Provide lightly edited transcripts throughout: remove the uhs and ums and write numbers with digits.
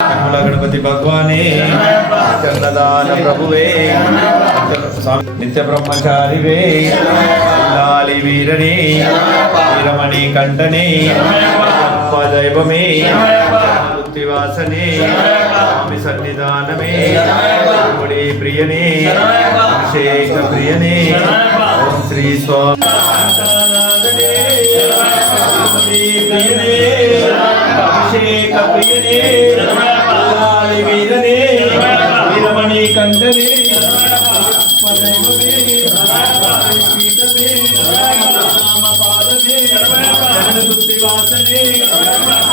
गणपति भगवाने चन्नदान प्रभुवे नित्य ब्रह्मचारी वे लाली वीरने वीरमणि कंठने दैवमे बुद्धिवासने स्वामी सन्निधान में मुड़ी प्रियने अभिषेक प्रियने ओम श्री स्वामी प्रियने अभिषेक प्रियने लाली वीरने वीरमणि कंठने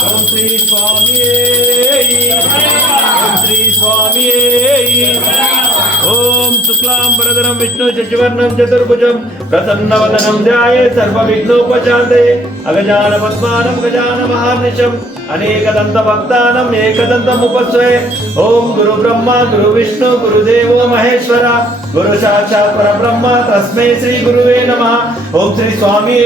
ओम श्री स्वामी ओम शुक्लांबरधरं विष्णु शशिवर्णं चतुर्भुजं प्रसन्नवदनं ध्यायेत् सर्वविघ्नोपशान्ते अगजान पद्मानं गजानन महार्निशम् अनेकदन्तभक्तानाम् एकदन्तमुपस्वे ओम गुरु ब्रह्मा गुरु विष्णु गुरुदेवो महेश्वर गुरु साक्षात् परब्रह्म तस्मै श्री गुरुवे नमः ओम श्री स्वामी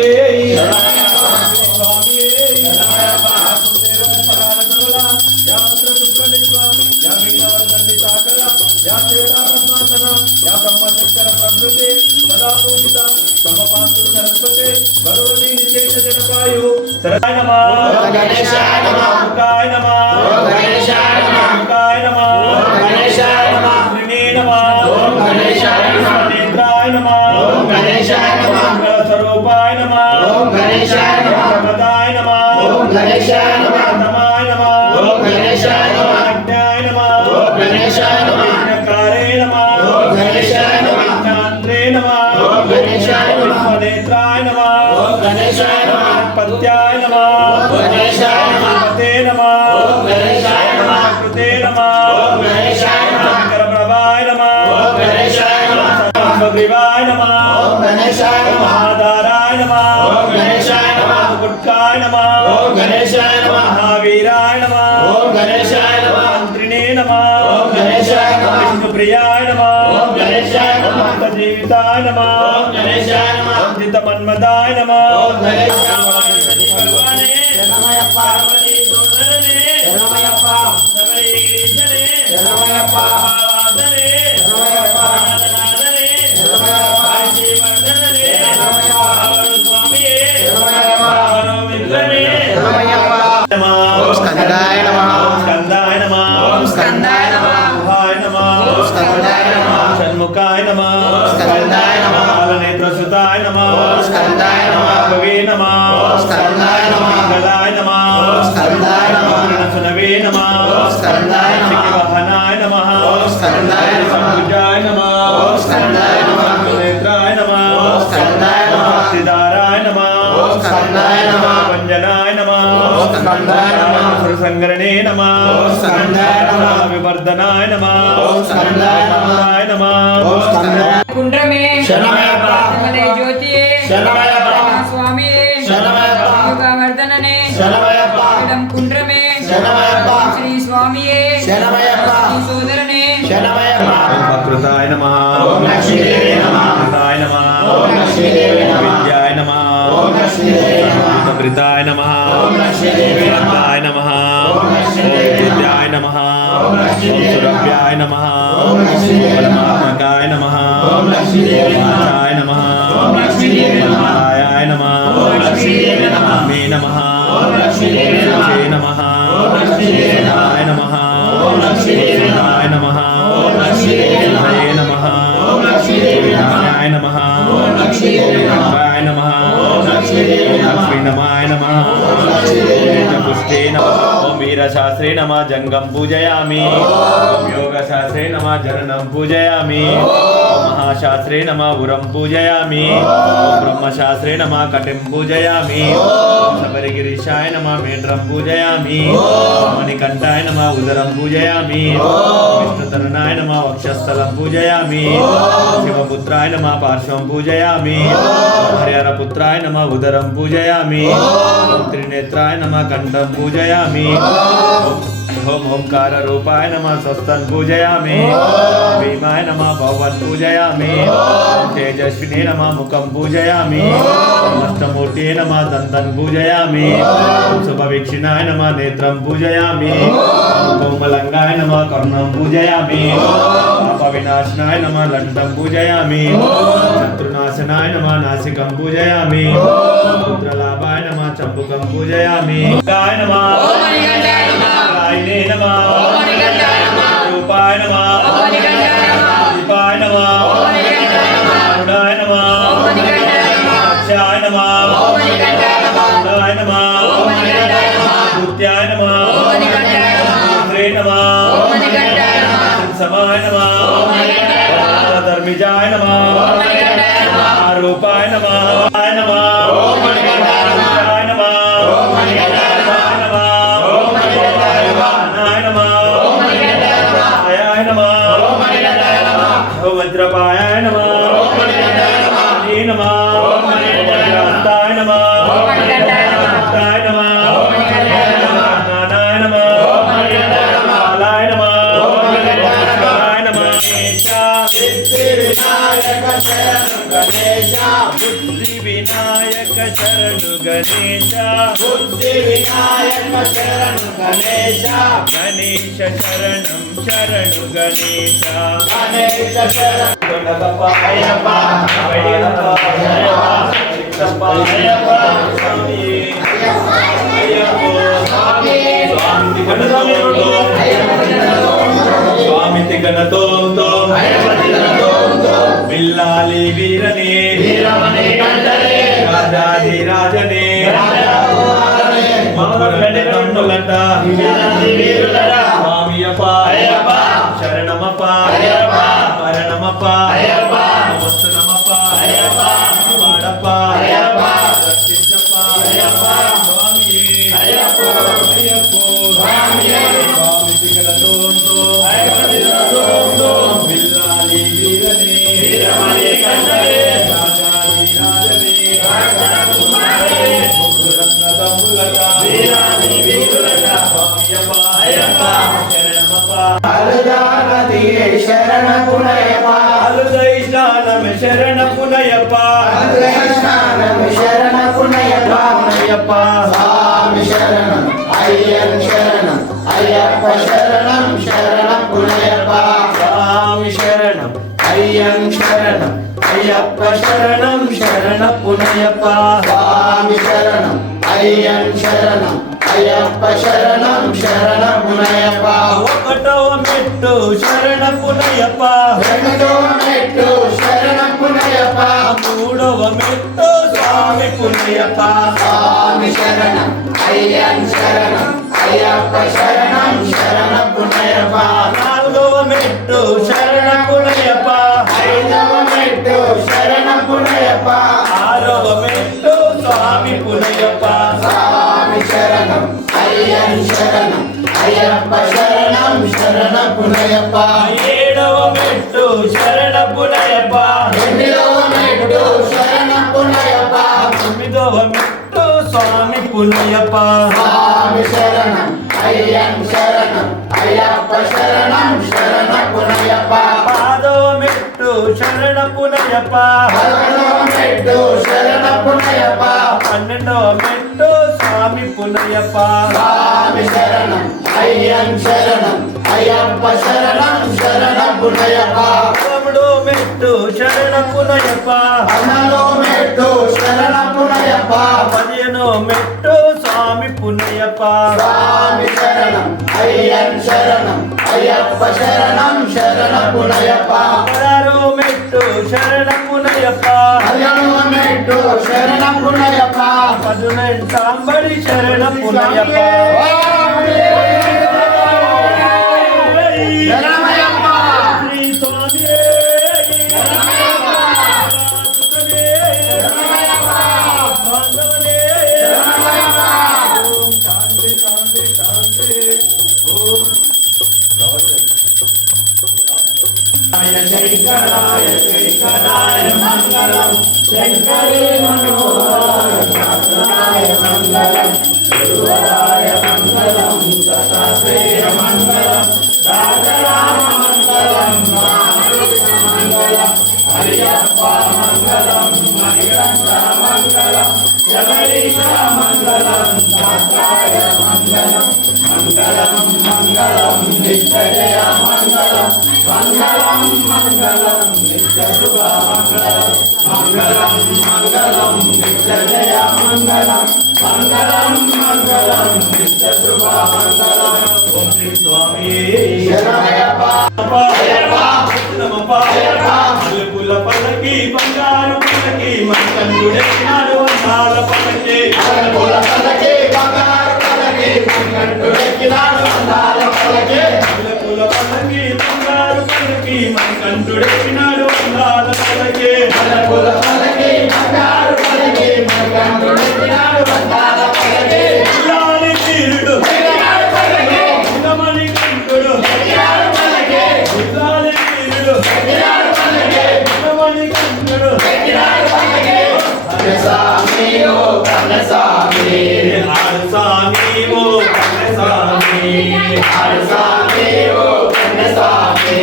सरदाय नमः गणेशाय नमः मुखाय नमः गणेशाय नमः मुखाय नमः गणेशाय नमः त्रिणे नमः गणेशाय नमः नेत्राय नमः गणेशाय नमः स्वरूपाय नमः गणेशाय नमः प्रदाय नमः गणेशाय नमः नमाय नमः गणेशाय नमः अज्ञाय नमः गणेशाय नमः नकारे नमः गणेशाय नमः ज्ञात्रे नमः गणेशाय नमः नेत्राय नमः गणेशाय नमः पत्याय नमः गणेशाय नमः पते नमः गणेशाय नमः कृते नमः गणेशाय नमः करप्रभाय नमः गणेशाय नमः स्वग्रीवाय नमः गणेशाय नमः महाधाराय नमः गणेशाय नमः मुकुटकाय नमः गणेशाय नमः महावीराय नमः गणेशाय नमः मंत्रिणे नमः गणेशाय नमः विष्णुप्रियाय नमः गणेशाय नमः जीविताय नमः गणेशाय नमः जितमन्मदाय नमः गणेशाय नमः पार्वती सोदरने शरणमयप्पा सबरी गिरिजने शरणमयप्पा भावादने शरणमयप्पा नादने शरणमयप्पा जीवर्धनने शरणमयप्पा स्वामी शरणमयप्पा विद्रने शरणमयप्पा नमः ओम स्कंदाय नमः ओम स्कंदाय नमः ओम स्कंदाय नमः गुहाय नमः ओम स्कंदाय नमः षण्मुखाय नमः ओम स्कंदाय नमः कालनेत्रसुताय नमः ओम स्कंदाय नमः भवे नमः ओम स्कंदाय नमः गलाय नमः स्कंदाय नमः सुनवे नमः स्कंदाय नमः वाहनाय नमः स्कंदाय नमः पूजाय नमः स्कंदाय नमः नेत्राय नमः स्कंदाय नमः सिद्धाराय नमः स्कंदाय नमः वंजनाय नमः स्कंदाय नमः सुरसंगरणे नमः स्कंदाय नमः विवर्धनाय नमः स्कंदाय नमः स्कंदाय कुंड्रमे शरणमयप्पा मले ज्योतिये शरणमयप्पा स्वामी शरणमयप्पा युगवर्धनने शरणमयप्पा इदं कुंड्रमे शरणमयप्पा श्री स्वामिये शरणमयप्पा सोदरने शरणमयप्पा वक्रताय नमः ओम लक्ष्मीदेवे नमः कृताय नमः ओम लक्ष्मीदेवे नमः विद्याय नमः ओम लक्ष्मीदेवे नमः कृताय नमः ओम लक्ष्मीदेवे नमः कृताय नमः ओम लक्ष्मीदेवे विद्याय नमः ओम लक्ष्मीदेवे सुरभ्याय नमः ओम लक्ष्मीदेवे परमात्मकाय नमः ओम लक्ष्मीदेवे वाचाय नमः ओम लक्ष्मीदेवे नमः कायाय नमः ओम लक्ष्मीदेवे नमः मे नमः ओम लक्ष्मीदेवे नमः नमः ओम लक्ष्मीदेवे नमः ओम लक्ष्मीदेवे नमः ओम लक्ष्मीदेवे नमः ओम लक्ष्मीदेवे नमः ओम लक्ष्मीदेवे नमः ओम लक्ष्मीदेवे लक्ष्मीनमाय नमः पुष्टे नमः ओम वीरशास्त्रे नमः जंगम पूजयामि ओम योगशास्त्रे नमः जननं पूजयामि ओम महाशास्त्रे नमः उरं पूजयामि ओम ब्रह्मशास्त्रे नमः कटिं पूजयामि ओम शबरिगिरीशाय नमः मेढ्रं पूजयामि ओम मणिकण्ठाय नमः उदरं पूजयामि ओम विष्णुतरणाय नमः वक्षस्थलं पूजयामि ओम शिवपुत्राय नमः पार्श्वं पूजयामि ओम हरिहरपुत्राय नमः उदरं पूजयामि ओम त्रिनेत्राय नमः कंठं पूजयामि ओम ओंकार रूपाय नमः स्वस्तं पूजयामि भीमाय नमः भवन पूजयामि పూजयामि तेजस्विने नमः मुखं पूजयामि अष्टमूर्ते नमः दन्तं पूजयामि शुभवीक्षणाय नमः नेत्रं पूजयामि कोमलंगाय नमः कर्णं पूजयामि पापविनाशनाय नमः लण्डं पूजयामि शत्रुनाशनाय नमः नासिकं पूजयामि पुत्रलाभाय नमः चम्बुकं पूजयामि गाय नमः गायने नमः रूपाय नमः दीपाय नमः गुणाय नमः अक्षाय नमः गुणाय नमः भूत्याय नमः रुद्रे नमः समाय नमः धर्मिजाय नमः रूपाय नमः आय नमः आय नमः वज्रपायाय नमः हरि नमः वज्रास्ताय नमः वज्रास्ताय नमः नानाय नमः कालाय नमः कालाय नमः बुद्धिविनायक शरणु गणेश बुद्धिविनायक शरणु गणेश गणेश शरणं शरणु गणेश गणेश शरणु गणपा अय्यप्पा अय्यप्पा अय्यप्पा स्वामी स्वामी तिगणतो बिल्लाली वीरने राजाधिराजने ममगणेशुलंट स्वामीयप्प शरणमप्प मरणमप्प नमस्तुनमप्प वाडप्प रक्षिंचप्प स्वामी स्वामी तिगणतो बिल्लाली वीरने शरण पुनयप्पा अलुदैष्णानं शरण पुनयप्पा शरण पुनयप्पा पुनयप्पा स्वामी शरणं अय्यं शरणं अय्यप्प शरणं शरण पुनयप्पा स्वामी शरणं अय्यं शरणं अय्यप्प शरणं शरण पुनयप्पा स्वामी शरणं अय्यं शरणं अय्यप्प शरणं शरण पुनयप्पा ఒకటవ మెట్టు శరణ పునయప్ప రెండో మెట్టు శరణ పునయప్ప మూడవ మెట్టు స్వామి పునయప్ప స్వామి శరణం అయ్యన్ శరణం అయ్యప్ప శరణం శరణ పునయప్ప నాలుగవ మెట్టు శరణ పునయప్ప ఐదవ మెట్టు శరణ పునయప్ప ఆరవ మెట్టు స్వామి పునయప్ప స్వామి శరణం అయ్యన్ శరణం అయ్యప్ప శరణం శరణ పునయప్ప ఏడవ మెట్టు శరణ పునయప్ప ఎనిమిదవ మెట్టు శరణ పునయప్ప తొమ్మిదవ మెట్టు స్వామి పునయప్ప స్వామి శరణం అయ్యన్ శరణం అయ్యప్ప శరణం శరణ పునయప్ప పదవ మెట్టు శరణ పునయప్ప పదకొండవ మెట్టు శరణ పునయప్ప పన్నెండవ మెట్టు స్వామి పునయప్ప స్వామి శరణం అయ్యన్ శరణం అయ్యప్ప శరణం శరణ పునయప్ప పదమూడో మెట్టు శరణ పునయప్ప అన్నలో మెట్టు శరణ పునయప్ప పదిహేనో మెట్టు స్వామి పునయప్ప స్వామి శరణం అయ్యన్ శరణం అయ్యప్ప శరణం శరణ పునయప్ప పదహారో మెట్టు శరణ పునయప్ప పదిహేనవ మెట్టు శరణ పునయప్ప పదునెంటాంబడి శరణ పునయప్ప శరణమయ్యప్ప శ్రీ స్వామి శాంతి శాంతి శాంతి ఓం శంకరాయ శంకరాయ మంగళం శంకరే మనోహరాయ మంగళం గురువరాయ మంగళం దత్తాత్రేయ మంగళం రాజరామ మంగళం రామకృష్ణ మంగళం అయ్యప్ప మంగళం మణికంఠ మంగళం జగదీశ మంగళం శాస్త్రాయ మంగళం మంగళం మంగళం నిత్య జయ మంగళం మంగళం మంగళం నిత్య శుభ మంగళం మంగళం మంగళం నిత్య జయ మంగళం మంగళం మంగళం నిత్య శుభ మంగళం ఓం శ్రీ స్వామి శరణయ్యప్ప నమః పుల్ల పల్లకి బంగారు పల్లకి మంకండుడెక్కినాడు అందాల పల్లకి పూల పల్లకి బంగారు పల్లకి మంగళుడెక్కినాడు అందాల పల్లకి పుల్ల పల్లకి బంగారు పల్లకి మంకండుడెక్కినాడు అందాల పల్లకి పూల పల్లకి బంగారు పల్లకి మంగళుడెక్కినాడు అందాల పల్లకి పుల్లాని తీరుడు ఎక్కినాడు పల్లకి పుల్లమణి కంఠుడు ఎక్కినాడు పల్లకి పుల్లాని తీరుడు ఎక్కినాడు పల్లకి పుల్లమణి కంఠుడు ఎక్కినాడు పల్లకి కన్నస్వామి ఓ కన్నస్వామి ఆడసామి ఓ కన్నసామి ఆడస్వామి ఓ కన్నస్వామి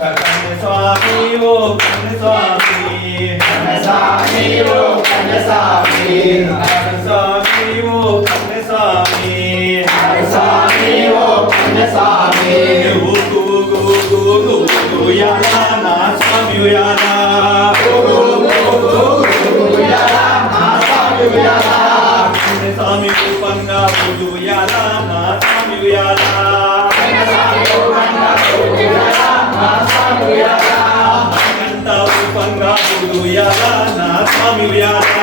కన్నస్వామి ఓ కన్నస్వామి కన్నస్వామి ఓ కన్నస్వామి కన్నస్వామి ఓ కన్నస్వామి ఆడస్వామి ఓ కన్నస్వామి ఉయ్యాలా నా స్వామి ఉయ్యాలా స్వామి రూపంగా ఉయ్యాలా నా స్వామి ఉయ్యాలా కంట రూపంగా ఉయ్యాలా నా స్వామి ఉయ్యాలా